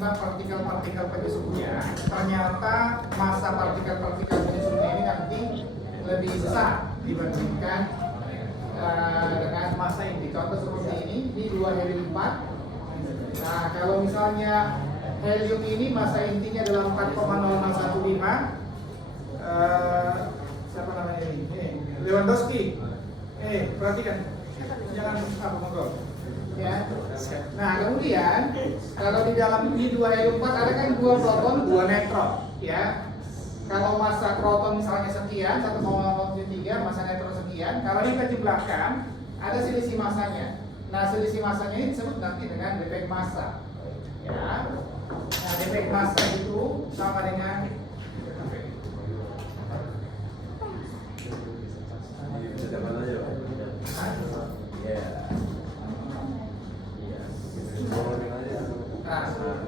partikel-partikel penyusunnya, ternyata masa partikel-partikel penyusunnya ini nanti lebih besar dibandingkan dengan masa inti. Contoh seperti ini, di 2 helium 4. Nah, kalau misalnya helium ini masa intinya adalah 4,0015, siapa namanya ini? Lewandowski. Perhatikan, jangan apa ngobrol. Ya. Nah, kemudian kalau di dalam di 2 helium 4 ada kan 2 proton, 2 neutron, ya. Kalau masa proton misalnya sekian, 1,03, masa neutron sekian. Kalau ini kita jumlahkan, ada selisih masanya. Nah, selisih masanya ini disebut nanti dengan defek massa. Ya. Nah, defek massa itu sama dengan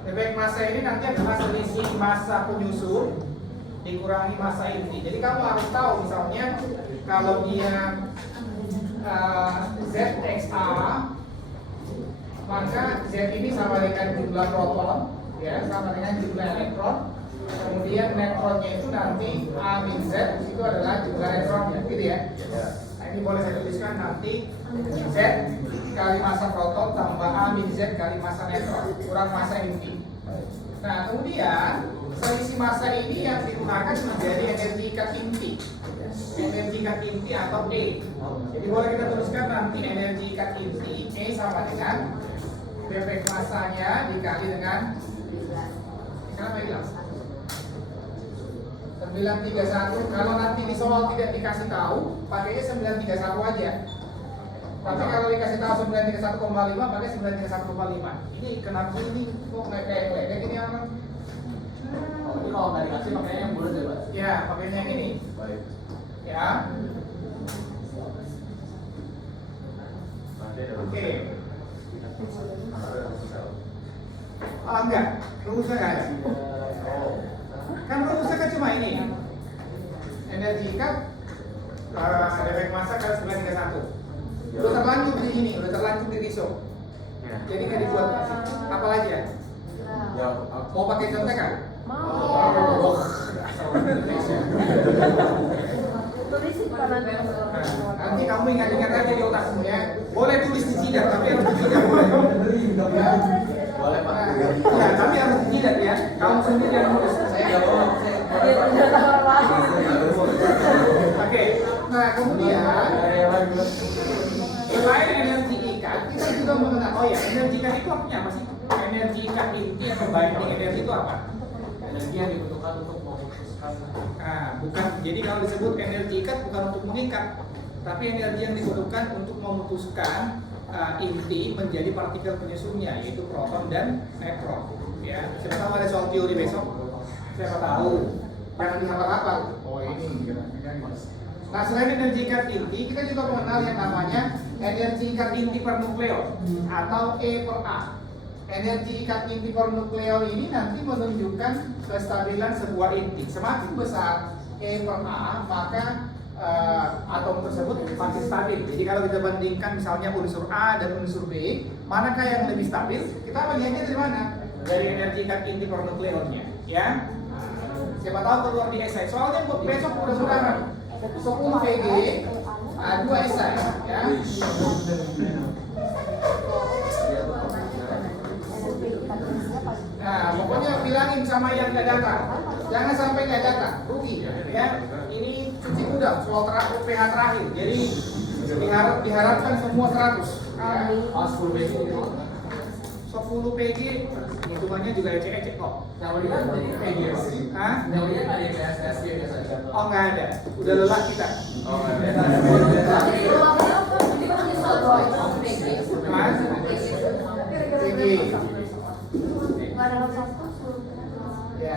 efek massa ini nanti adalah selisih massa penyusun dikurangi massa inti. Jadi kamu harus tahu misalnya kalau dia ZXA, maka Z ini sama dengan jumlah proton, ya, sama dengan jumlah elektron. Kemudian neutronnya itu nanti A min Z itu adalah jumlah elektronnya, gitu ya. Nah, ini boleh saya tuliskan nanti Z kali massa proton tambah A min Z kali massa neutron kurang massa inti. Nah, kemudian selisih massa ini yang digunakan menjadi energi ikat inti. Energi ikat inti atau E. Jadi boleh kita tuliskan nanti energi ikat inti E sama dengan defek massanya dikali dengan kenapa hilang? 931. Kalau nanti di soal tidak dikasih tahu, pakainya 931 aja. Tapi kalau dikasih tahu 931,5, pakai 931,5. Ini kenapa ini kok kayak gini orang? Oh, ini kalau nggak dikasih makanya yang bulat ya, Pak? Ya, pakainya yang ini. Baik. Ya. Oke. Enggak, rumusnya nggak ada. Kan rumusnya kan cuma ini. Energi ikat defek massa kali 931. Udah terlanjur di sini, udah terlanjur di risau. Jadi nggak dibuat apa lagi ya? Mau pakai contekan? Mau. Nanti kamu ingat-ingat aja di otakmu ya. Boleh tulis di jidat, tapi harus di jidat boleh. Boleh, Pak. Ya, tapi harus di jidat ya. Kamu sendiri yang nulis. Saya nggak mau. Oke. Nah, kemudian selain energi ikat, kita juga mengenal. Oh ya, energi ikat itu artinya apa sih? Energi ikat inti atau binding energi itu apa? Energi yang dibutuhkan untuk memutuskan. Nah, bukan. Jadi kalau disebut energi ikat bukan untuk mengikat, tapi energi yang dibutuhkan untuk memutuskan inti menjadi partikel penyusunnya, yaitu proton dan neutron. Ya, siapa tahu ada soal teori besok. Siapa tahu. Jangan dihafal-hafal. Oh ini. Nah, selain energi ikat inti, kita juga mengenal yang namanya energi ikat inti per nukleon atau E per A. Energi ikat inti per nukleon ini nanti menunjukkan kestabilan sebuah inti. Semakin besar E per A, maka atom tersebut pasti stabil. Jadi kalau kita bandingkan misalnya unsur A dan unsur B, manakah yang lebih stabil? Kita melihatnya dari mana? Dari energi ikat inti per nukleonnya, ya. Siapa tahu keluar di esai. Soalnya besok mudah-mudahan 10 PG, 2 esai, ya. Nah, pokoknya bilangin sama yang nggak datang, jangan sampai nggak datang, rugi, ya. Ini cuci gudang, soal PH terakhir, jadi diharapkan semua 100. Ya. 10 PG itu. 10 PG, hitungannya juga ecek-ecek kok. Namanya PG. Hah? Namanya nggak ada PSS ya saja. Oh nggak ada, udah lelah kita. Oh, nggak ada. Mas, PG. Ya.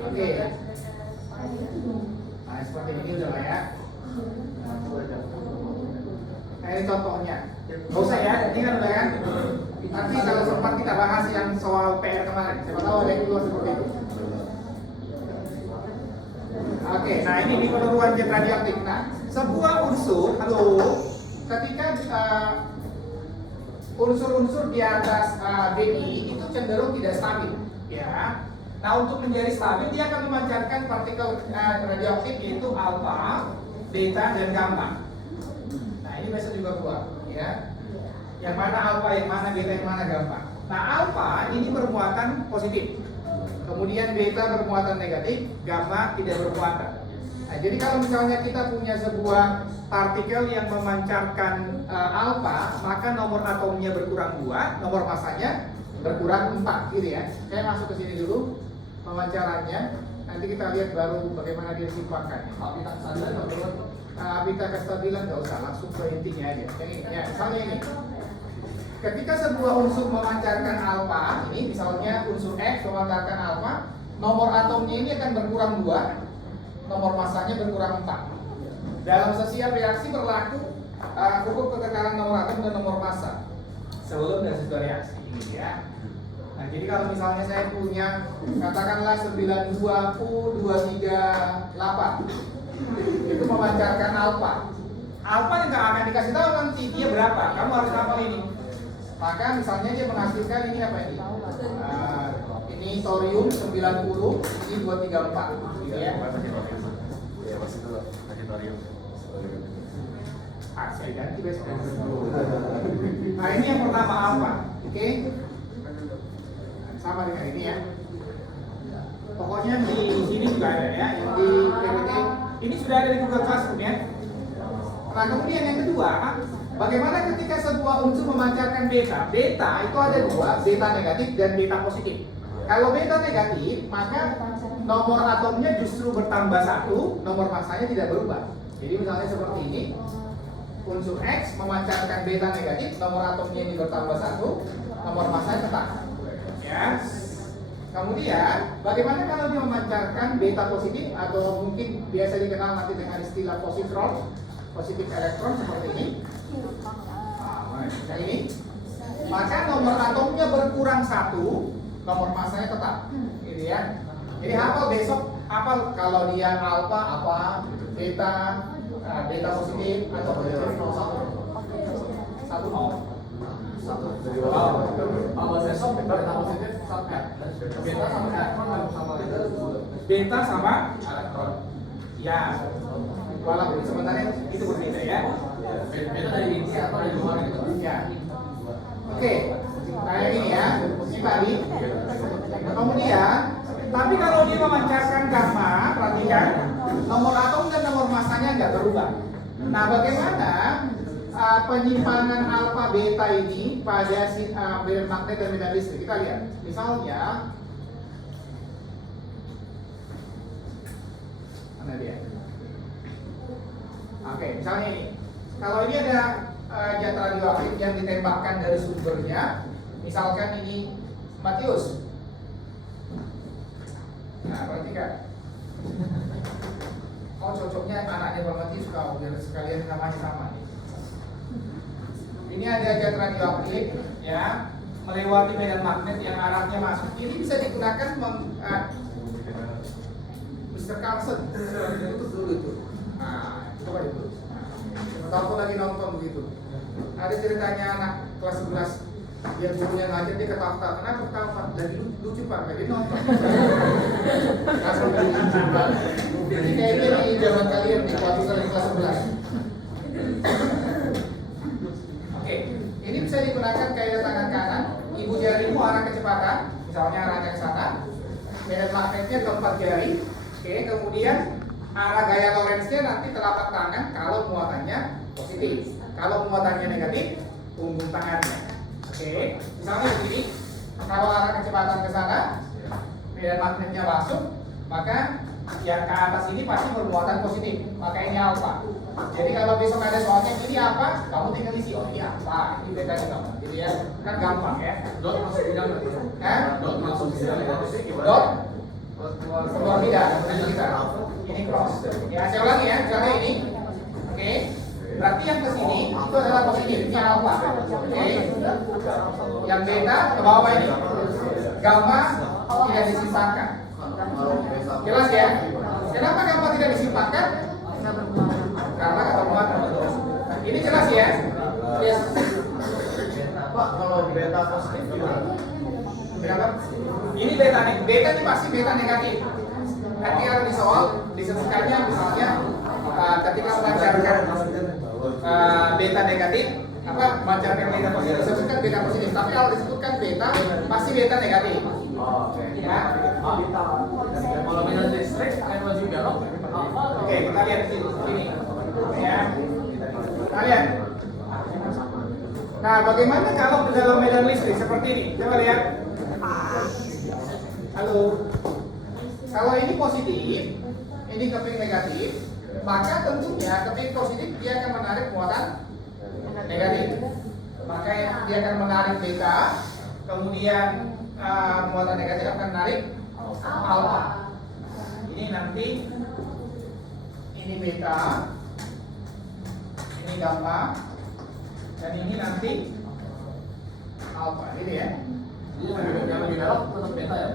Oke. Nah, seperti ini udah lah ya. Nah, ini contohnya. Gak usah ya, ini kan udah kan. Nanti kalau sempat kita bahas yang soal PR kemarin. Siapa tahu ada yang keluar seperti itu. Oke, nah ini di peneruan jet radioaktif. Nah, sebuah unsur, ketika unsur-unsur di atas BI itu cenderung tidak stabil, ya. Nah, untuk menjadi stabil dia akan memancarkan partikel radioaktif yaitu alfa, beta, dan gamma. Nah, ini besok juga keluar, ya. Yang mana alfa, yang mana beta, yang mana gamma. Nah, alfa ini bermuatan positif. Kemudian beta bermuatan negatif, gamma tidak bermuatan. Nah, jadi kalau misalnya kita punya sebuah partikel yang memancarkan alfa, maka nomor atomnya berkurang 2, nomor masanya berkurang 4, gitu ya. Saya masuk ke sini dulu pemancarannya. Nanti kita lihat baru bagaimana dia disimpangkan. Habita kestabilan nggak usah, langsung ke intinya aja. Ini, ya, misalnya ini. Ketika sebuah unsur memancarkan alfa, ini misalnya unsur X memancarkan alfa, nomor atomnya ini akan berkurang 2, nomor masanya berkurang 4. Dalam setiap reaksi berlaku hukum ketekanan nomor atom dan nomor massa sebelum dan sesudah reaksi, ya. Nah, jadi kalau misalnya saya punya katakanlah 92U238 itu memancarkan alfa. Alfa yang nggak akan dikasih tahu nanti dia berapa. Kamu harus hafal ini. Maka misalnya dia menghasilkan ini apa ini? Ini thorium 90, ini 234, gitu ya. Ya, masih dulu. Kasih thorium. Saya ganti besok. Nah, ini yang pertama alfa, oke? Sama dengan ini ya. Pokoknya di sini juga ada ya, yang di PPT ini sudah ada di Google Classroom ya. Nah, kemudian yang kedua, bagaimana ketika sebuah unsur memancarkan beta? Beta itu ada 2, beta negatif dan beta positif. Kalau beta negatif, maka nomor atomnya justru bertambah 1, nomor masanya tidak berubah. Jadi misalnya seperti ini, unsur X memancarkan beta negatif, nomor atomnya ini bertambah 1, nomor masanya tetap. Ya. Kemudian, bagaimana kalau dia memancarkan beta positif atau mungkin biasa dikenal nanti dengan istilah positron, positif elektron seperti ini. Nah, ini. Maka nomor atomnya berkurang 1, nomor masanya tetap. Gitu ya. Jadi hafal besok, hafal kalau dia alfa apa, beta, beta positif atau positif 1. Kalau besok beta positif sama beta sama elektron sama Beta sama elektron. Ya. Walaupun sebenarnya itu berbeda ya. beta dari inti atau dari luar gitu. Ya. Oke. Kayak gini ya. Ini tadi. Kemudian, tapi kalau dia memancarkan gamma, perhatikan nomor atom dan nomor masanya nggak berubah. Nah, bagaimana penyimpangan alfa beta ini pada medan magnet dan medan listrik? Kita lihat. Misalnya, mana dia? Oke, misalnya ini. Kalau ini ada zat radioaktif yang ditembakkan dari sumbernya, misalkan ini Matius. Nah, perhatikan. Oh, cocoknya anaknya Pak Matius kau biar sekalian namanya sama. Ini ada zat radioaktif ya, melewati medan magnet yang arahnya masuk. Ini bisa digunakan Mr. Carlson. Tutup dulu itu. Nah, coba itu. Aku lagi nonton begitu. Ada ceritanya anak kelas 11, dia gurunya ngajar, dia ketawa-tawa. Kenapa ketawa? Lagi lucu Pak, jadi nonton. Langsung lucu banget. Jadi kayak gini zaman kalian di waktu kalian kelas 11. Oke, ini bisa digunakan kayak tangan kanan. Ibu jarimu arah kecepatan, misalnya arahnya ke sana. Medan magnetnya ke 4 jari. Oke, kemudian arah gaya Lorentz-nya nanti telapak tangan kalau muatannya positif. Kalau muatannya negatif, punggung tangannya. Oke, misalnya begini. Kalau arah kecepatan ke sana, medan magnetnya masuk, maka yang ke atas ini pasti bermuatan positif. Maka ini alfa. Jadi kalau besok ada soalnya ini apa, kamu tinggal isi. Oh ini apa? Ini bedanya kamu. Jadi ya, kan gampang ya. Dot masuk bidang nggak? Dot masuk bidang nggak? Dot keluar bidang. Kita ini cross. Ya, saya ulangi ya. Misalnya ini. Oke. Berarti yang ke sini itu adalah positif. Ini alfa. Oke. Yang beta ke bawah ini. Gamma tidak disimpangkan. Jelas ya? Kenapa gamma tidak disimpangkan? Karena kata muatan. Ini jelas ya? Yes. Pak, kalau beta positif gimana? Berapa? Ini beta nih. Beta ini pasti beta negatif. Nanti kalau disoal disebutkannya misalnya ketika melancarkan beta negatif, apa melancarkan beta positif disebutkan beta positif. Tapi kalau disebutkan beta pasti beta negatif. Oh, oke. Ya. Kalau medan listrik energi belok apa? Oke, kita lihat di sini. Ya. Kita lihat. Nah, bagaimana kalau dalam medan listrik seperti ini? Coba lihat. Halo. Kalau ini positif, ini keping negatif, maka tentunya keping positif dia akan menarik muatan negatif. Maka dia akan menarik beta, kemudian muatan negatif akan menarik alfa. Ini nanti ini beta, ini gamma, dan ini nanti alfa. Ini ya. Jadi yang lebih belok tetap beta ya.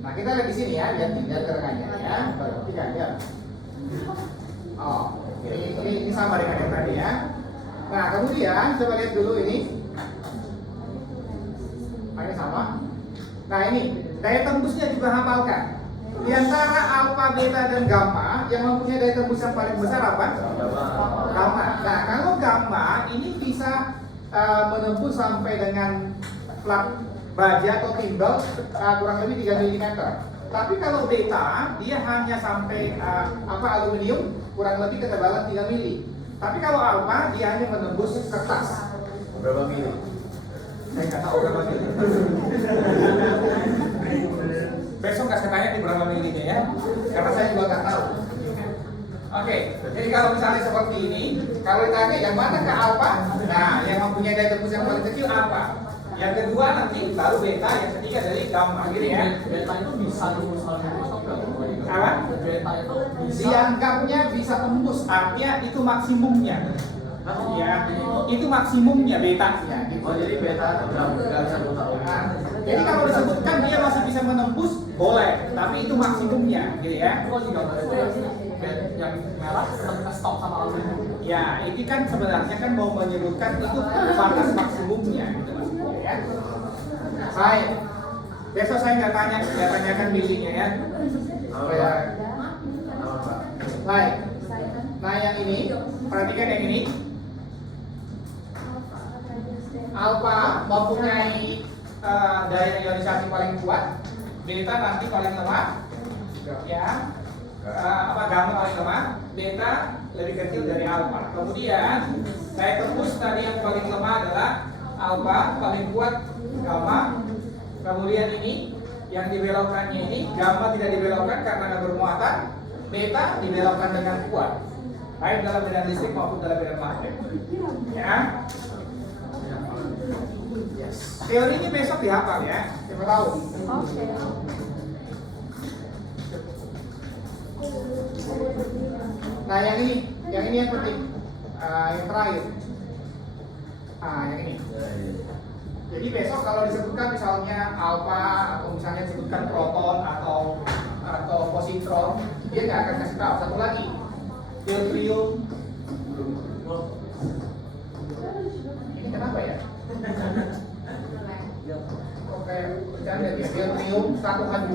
Nah, kita lihat di sini ya, lihat kerengannya ya. Perhatikan ya. Oh, ini sama dengan yang tadi ya. Nah, kemudian coba lihat dulu ini. Ini sama. Nah, ini daya tembusnya juga hafalkan. Di antara alfa, beta, dan gamma yang mempunyai daya tembus yang paling besar apa? Gamma. Nah, kalau gamma ini bisa menembus sampai dengan plat baja atau timbal kurang lebih 3 mm. Tapi kalau beta dia hanya sampai aluminium kurang lebih ketebalan 3 mili. Tapi kalau alfa dia hanya menembus kertas. Berapa mili? Saya nggak tahu berapa mili. Besok nggak saya tanya di berapa milinya ya, karena saya juga nggak tahu. Oke, jadi kalau misalnya seperti ini, kalau ditanya yang mana ke alfa, nah yang mempunyai daya tembus yang paling kecil alfa. Yang kedua nanti baru beta, yang ketiga dari gamma gitu ya. Beta itu bisa tembus aluminium atau enggak? Apa? Beta itu bisa. Dianggapnya bisa tembus, artinya itu maksimumnya. Ya, itu maksimumnya betanya. Gitu. Oh, jadi beta nggak bisa tembus aluminium. Nah, jadi kalau disebutkan dia masih bisa menembus, boleh, tapi itu maksimumnya, gitu ya. Kalau di gambar itu yang merah tetap stop sama aluminium. Ya, ini kan sebenarnya kan mau menyebutkan itu batas maksimumnya, gitu maksudnya ya. Baik, besok saya nggak tanyakan milinya ya. Supaya baik. Nah yang ini, perhatikan yang ini. Alfa mempunyai daya ionisasi paling kuat, beta nanti paling lemah, ya. Gamma paling lemah, beta lebih kecil dari alfa. Kemudian daya tembus tadi yang paling lemah adalah alfa, paling kuat gamma. Kemudian ini yang dibelokkannya ini gamma tidak dibelokkan karena nggak bermuatan, beta dibelokkan dengan kuat, baik dalam medan listrik maupun dalam medan magnet. Ya. Teorinya besok dihafal ya, siapa tahu. Nah yang ini yang penting, yang terakhir. Yang ini. Jadi besok kalau disebutkan misalnya alfa atau misalnya disebutkan proton atau positron, dia nggak akan kasih tahu. Satu lagi, deuterium. Ini kenapa ya? Oke, bercanda dia. Deuterium 1H2,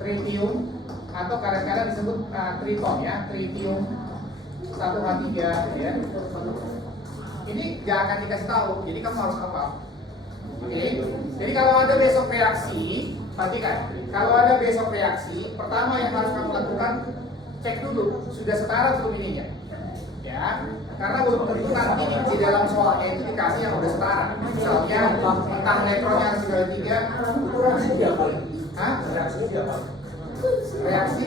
tritium, atau kadang-kadang disebut triton ya, tritium 1H3 gitu ya. Ini nggak akan dikasih tahu, jadi kamu harus hafal. Oke, jadi kalau ada besok reaksi, perhatikan. Kalau ada besok reaksi, pertama yang harus kamu lakukan, cek dulu sudah setara belum ininya, ya. Karena belum tentu nanti di dalam soalnya itu dikasih yang udah setara. Misalnya tentang neutronnya harus 3. Hah? Reaksi?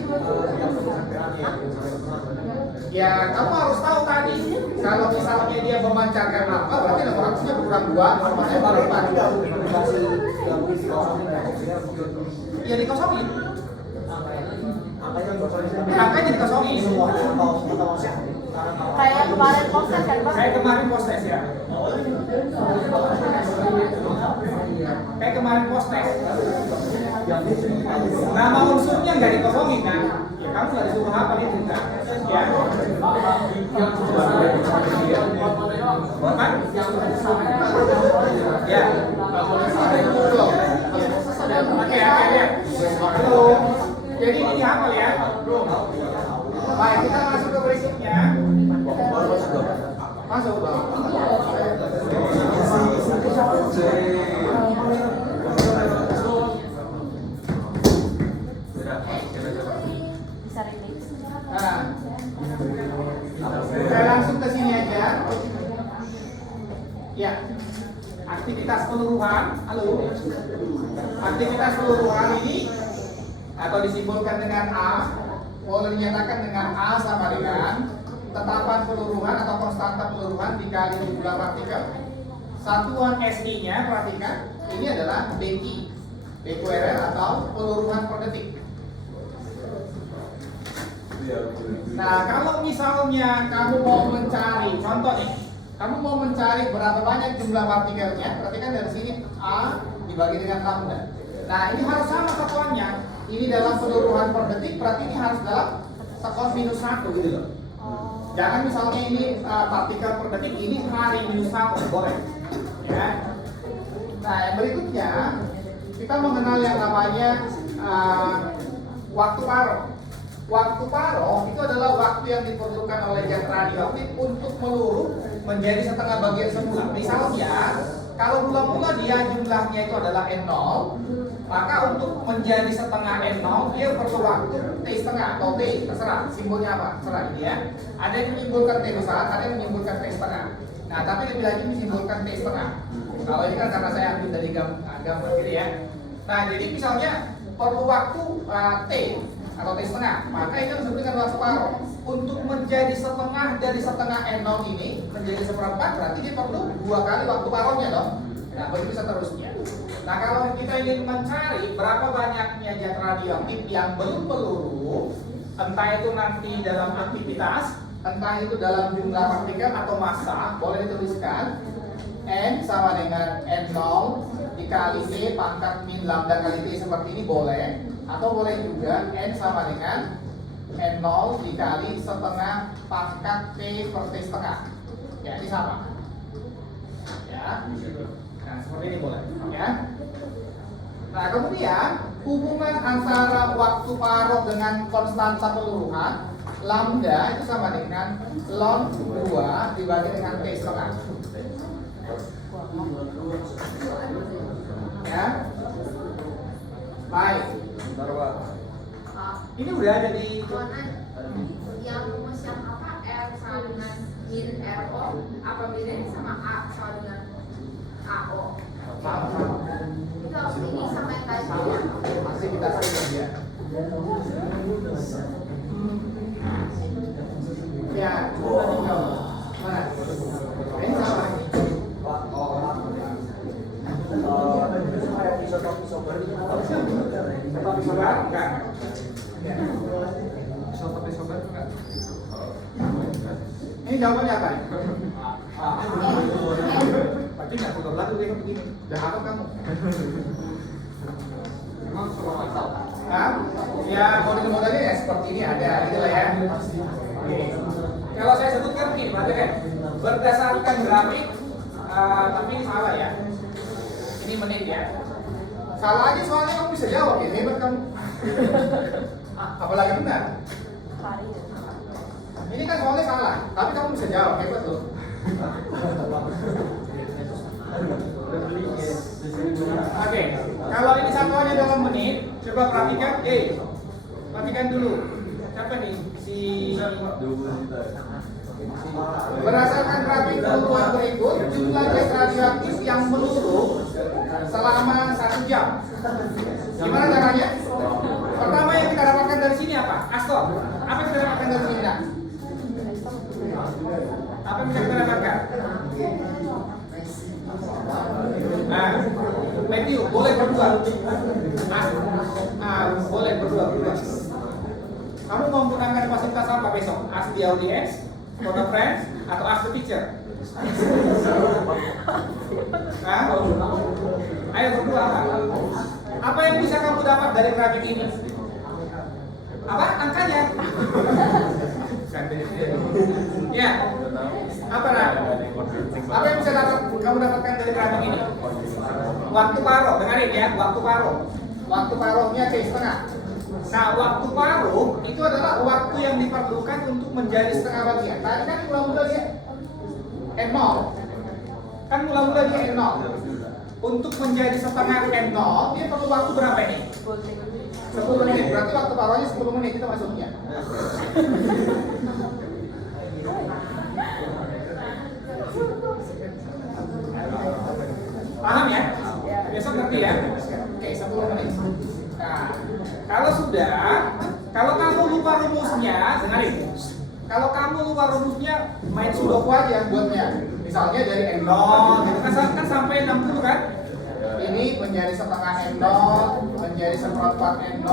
Ya, kamu harus tahu tadi. Kalau misalnya dia memancarkan alfa, berarti nomor reaksinya berkurang 2, normalnya berkurang 4. Ya dikosongin. Angkanya dikosongin. Kayak kemarin proses kan Bang? Kayak kemarin postes ya. Kayak kemarin postes. Nama unsurnya nggak dikosongin kan? Ya kamu nggak disuruh apa itu enggak? Ya. Kan? Ya. Aktivitas peluruhan ini atau disimbolkan dengan A boleh dinyatakan dengan A sama dengan tetapan peluruhan atau konstanta peluruhan dikali jumlah partikel. Satuan SI-nya perhatikan ini adalah BQ, BQRL atau peluruhan per detik. Nah, kalau misalnya kamu mau mencari, contoh nih, kamu mau mencari berapa banyak jumlah partikelnya, perhatikan dari sini A dibagi dengan lambda. Nah, ini harus sama satuannya. Ini dalam peluruhan per detik, berarti ini harus dalam sekon minus 1 gitu loh. Jangan misalnya ini partikel per detik, ini hari minus 1, boleh. Ya. Nah, yang berikutnya kita mengenal yang namanya waktu paro. Waktu paro itu adalah waktu yang diperlukan oleh zat radioaktif untuk meluruh menjadi setengah bagian semula. Misalnya, kalau mula-mula dia jumlahnya itu adalah N0, maka untuk menjadi setengah N0 dia perlu waktu T setengah atau T, terserah simbolnya apa, terserah ini ya. Ada yang menyimbolkan T besar, ada yang menyimbolkan T setengah. Nah, tapi lebih lagi menyimbolkan T setengah. Kalau ini kan karena saya ambil dari gambar gitu ya. Nah, jadi misalnya perlu waktu T atau T setengah, maka ini disebut dengan waktu paro. Untuk menjadi setengah dari setengah N0 ini menjadi seperempat, berarti dia perlu 2 kali waktu paronya dong. Nah, begitu seterusnya. Nah, kalau kita ingin mencari berapa banyaknya zat radioaktif yang belum peluru, entah itu nanti dalam aktivitas, entah itu dalam jumlah partikel atau massa, boleh dituliskan N sama dengan N0 dikali E pangkat min lambda kali T seperti ini boleh, atau boleh juga N sama dengan N0 dikali setengah pangkat T per T setengah. Ya, ini sama. Ya. Nah, seperti ini boleh. Ya. Nah, kemudian hubungan antara waktu paro dengan konstanta peluruhan lambda itu sama dengan ln 2 dibagi dengan T setengah. Ya. Baik. Ini udah ada di yang rumus yang apa R sama dengan min RO apa bedanya sama A sama dengan AO? Itu ini sama yang tadi ya? aktivitas kerja. Ya, mana? Ini sama. Sobat enggak? Ya. Sobat enggak? Ini jawabannya apa? Berarti nggak perlu lagi dia begini. Jahat kamu. Hah? Ya model-modelnya ya seperti ini ada, gitu lah ya. Oke. Kalau saya sebutkan begini, berarti kan berdasarkan grafik, tapi ini salah ya. Ini menit ya. Salah aja soalnya kamu bisa jawab ya, hebat kamu. Apalagi benar. Ini kan soalnya salah, tapi kamu bisa jawab, hebat loh. Oke, kalau ini satuannya dalam menit, coba perhatikan. Perhatikan dulu. Siapa nih? Si berdasarkan grafik peluruhan berikut, jumlah gas radioaktif yang meluruh selama 1 jam. Gimana caranya? Pertama yang kita dapatkan dari sini apa? Astor. Apa yang kita dapatkan dari sini? Nah? Apa yang bisa kita dapatkan? Nah, Matthew, boleh berdua. Boleh berdua. Kamu mau menggunakan fasilitas apa besok? Ask the audience, phone a friend, atau ask the teacher? Ayo berdua. Apa yang bisa kamu dapat dari grafik ini? Apa angkanya? Ya. Apa Apa yang bisa kamu dapatkan dari grafik ini? Waktu paro, dengarin ya, waktu paro. Waktu paronya T setengah. Nah, waktu paro itu adalah waktu yang diperlukan untuk menjadi setengah bagian. Tadi kan mula-mula dia N0. Kan mula-mula dia N0. Untuk menjadi setengah N0, dia perlu waktu berapa ini? 10 menit. Berarti waktu paronya 10 menit itu maksudnya. Paham ya? Besok ngerti ya? ya? Oke, 10 menit. Nah, kalau sudah, kalau kamu lupa rumusnya, dengarin. Kalau kamu lupa rumusnya, main sudoku aja buatnya. Misalnya dari N0 Gitu kan sampai 60 kan? ini menjadi setengah N0, menjadi seperempat N0,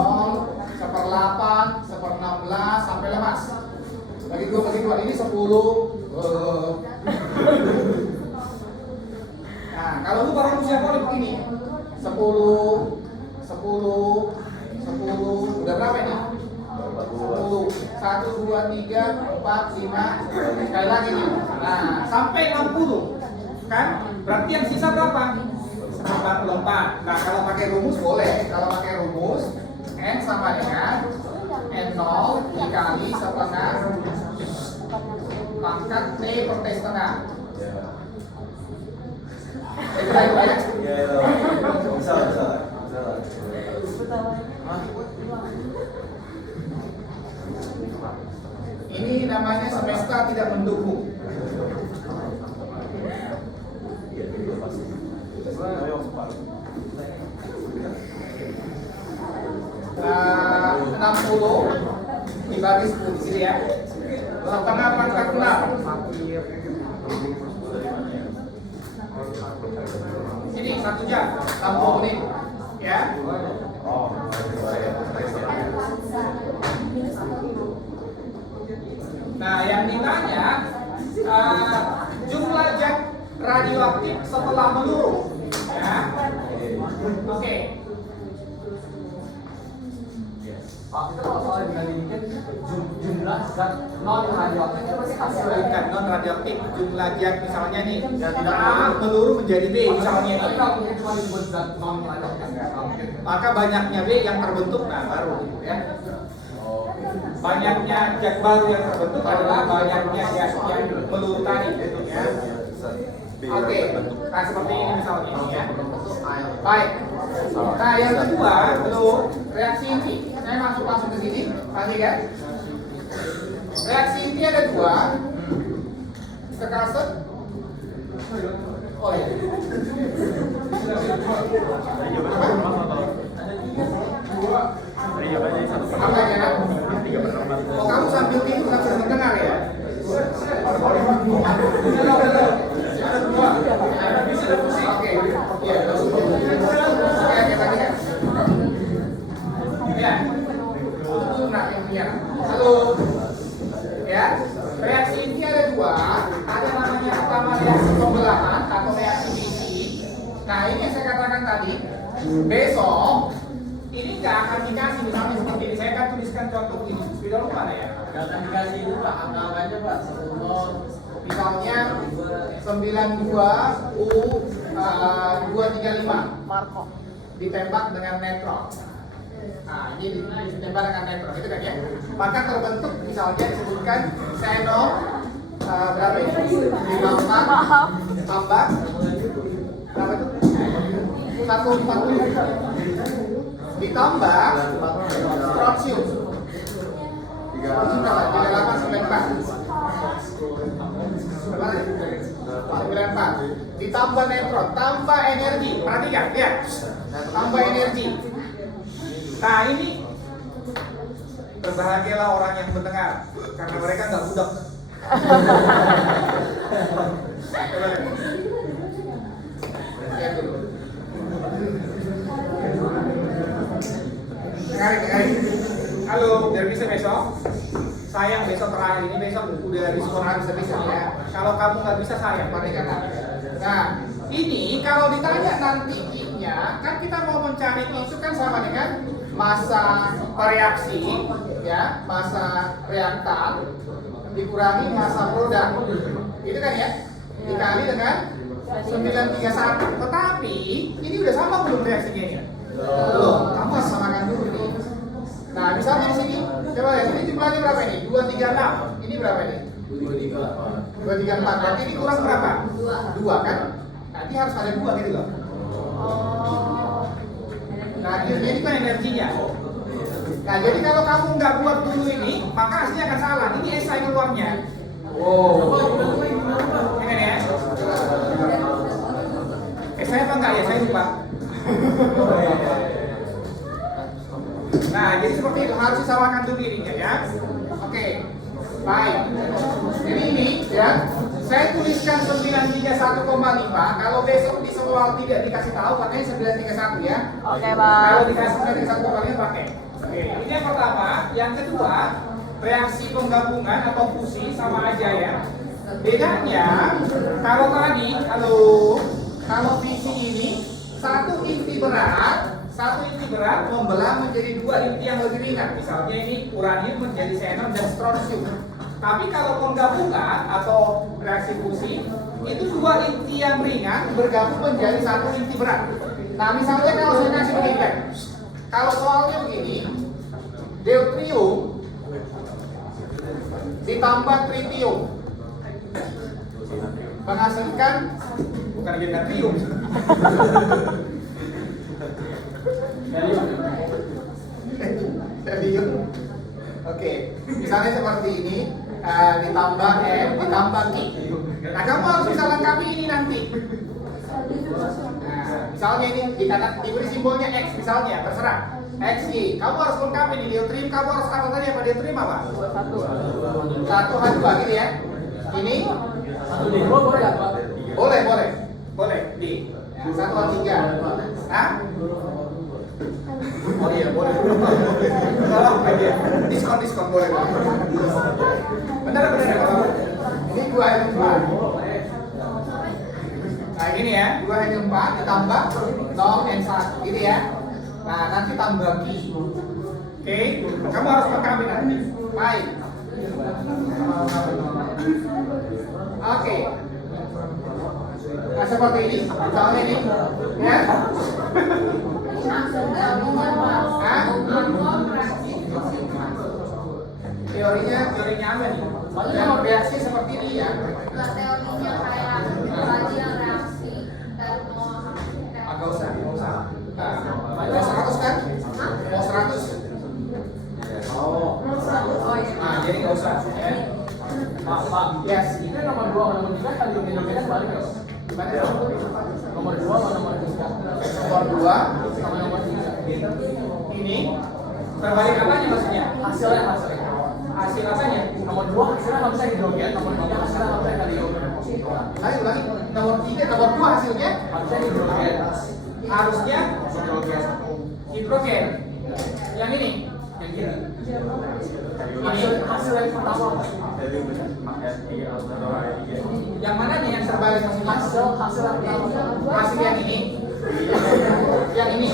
seperlapan, seper16 sampai lemas. Bagi dua ini 10. Nah, kalau lu baru rumusnya boleh begini. 10, 10, udah berapa ini? 10, 1, 2, 3, 4, 5, sekali lagi nih. Nah, sampai 60 kan? Berarti yang sisa berapa? 44. Nah, kalau pakai rumus boleh. Kalau pakai rumus N sama dengan N0 dikali setengah pangkat T per T setengah. Itu ya? Iya, bisa. Ini namanya semesta tidak mendukung. Nah, 60 dibagi 10 di sini ya. Setengah pangkat 6. Sini 1 jam. 60 menit. Ya. Nah, yang ditanya jumlah zat radioaktif setelah meluruh. Ya. Oke. Pak, kita kalau soal dibandingkan jumlah zat non radioaktif itu pasti hasil Bukan non radioaktif, jumlah zat misalnya nih Ya, tidak A meluruh menjadi B misalnya Tapi nih. kalau mungkin cuma disebut zat non radioaktif nggak mungkin. Maka banyaknya B yang terbentuk, nah baru ya. Banyaknya zat baru yang terbentuk adalah banyaknya zat yang meluruh tadi gitu ya. Oke, nah seperti ini misalnya ini ya. Baik. Nah yang kedua, belum reaksi inti. Saya masuk langsung ke sini, perhatikan. Reaksi inti ada dua. Ke kaset. Oh iya. Apa ya? Oh kamu sambil tidur sambil mendengar ya? Ada dua. Oke. Iya. Oke, tadi kan. Ya. Itu nak yang punya. Halo. Ya. Reaksi inti ada dua. Ada namanya pertama reaksi pembelahan atau reaksi fisi. Nah ini yang saya katakan tadi. Besok ini nggak akan dikasih misalnya seperti ini. Saya akan tuliskan contoh ini. Spidol mana ya? Nggak akan dikasih itu Pak, angka aja Pak. Misalnya 92 U 235 Marco. ditembak dengan netron. Nah, ini ditembak dengan netron, itu kan ya. Maka terbentuk misalnya disebutkan xenon berapa ini? 54 tambah berapa itu? 140 ditambah strontium. Strontium berapa? 3894 ditambah netron, tambah energi. Perhatikan, lihat. Tambah energi. Nah ini berbahagialah orang yang mendengar karena mereka nggak budak. Lihat dulu. Dengarin. Halo, biar bisa besok. Sayang besok terakhir ini, besok udah diskon habis-habisan ya. Kalau kamu nggak bisa sayang, perhatikan. Nah, ini kalau ditanya nanti I-nya, kan kita mau mencari I itu kan sama dengan massa reaksi, ya, massa reaktan dikurangi massa produk, itu kan ya, dikali dengan 931. Tetapi ini udah sama belum reaksinya ya? Belum. Kamu harus samakan dulu nih. Nah, misalnya di sini, coba lihat ini jumlahnya berapa ini? 236. Ini berapa ini? 234. Berarti ini kurang berapa? 2 kan? Nanti harus ada 2 gitu loh. Nah, ini kan energinya. Nah, jadi kalau kamu nggak buat dulu ini, maka hasilnya akan salah. Ini SI keluarnya. Ini ya. SI apa enggak ya? Saya lupa. Nah, jadi seperti itu harus disamakan dulu ininya ya. Oke, baik. Jadi ini ya, saya tuliskan 931,5. Kalau besok di soal tidak dikasih tahu, pakai 931 ya. Oke, Kalau Bang. dikasih 931,5 pakai. Oke, ini yang pertama. Yang kedua, reaksi penggabungan atau fusi sama aja ya. Bedanya, kalau tadi, kalau fisi ini satu inti berat membelah menjadi dua inti yang lebih ringan. Misalnya ini uranium menjadi xenon dan strontium. Tapi kalau penggabungan atau reaksi fusi itu dua inti yang ringan bergabung menjadi satu inti berat. Nah misalnya kalau saya kasih begini kan, kalau soalnya begini, deuterium ditambah tritium menghasilkan bukan natrium. Helium. Oke, misalnya seperti ini ditambah M ditambah Q. Nah kamu harus bisa lengkapi ini nanti. Nah, misalnya ini diberi simbolnya X misalnya, terserah. XY, kamu harus lengkapi di deuterium, kamu harus apa tadi apa deuterium apa? 1H2 gitu ya. Ini boleh di 1H3. Hah? Oh iya boleh. Diskon boleh. Benar. Ini 2H4. Nah ini ya, 2H4 ditambah 0N1 gitu ya. Nah nanti tambah Q. Oke, kamu harus lengkapi nanti. Baik. Oke. Nah seperti ini, misalnya ini, ya. Teorinya apa nih? Yang reaksi seperti ini ya. Teorinya kayak lagi yang reaksi termo. Agak usah. Mau 100 kan? Mau 100? Oh iya. Nah, jadi nggak usah. Ya. Pak. Yes. Itu nomor 2 sama nomor 3 kali denominator balik ya? Gimana? Nomor 2 sama nomor 3. Nomor 2 Sama nomor 3. ini terbalik apanya maksudnya? Hasil apanya? Nomor 2 hasilnya nggak bisa hidrogen, nomor 3 hasilnya nggak bisa helium. Saya ulangi, nomor 2 hasilnya Harusnya hidrogen. harusnya hidrogen. Yang ini, Yang kiri. Hasil yang pertama apa? yang mana nih yang terbalik maksudnya? Hasil yang pertama. Hasil yang ini. Yang ini.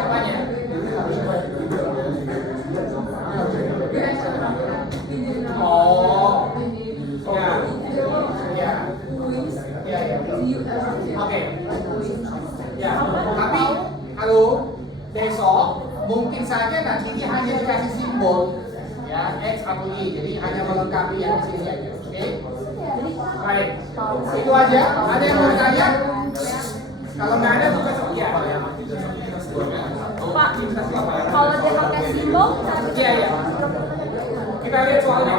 Apanya? Oh. Ya. Oke. Ya. Tapi kalau besok mungkin saja nanti ini hanya dikasih simbol ya X atau Y, jadi hanya melengkapi yang di sini aja. Oke. Baik. Itu aja. Ada yang mau ditanya? Kalau nggak ada buka ya. Pak, kalau dia pakai simbol, Iya. Kita lihat soalnya.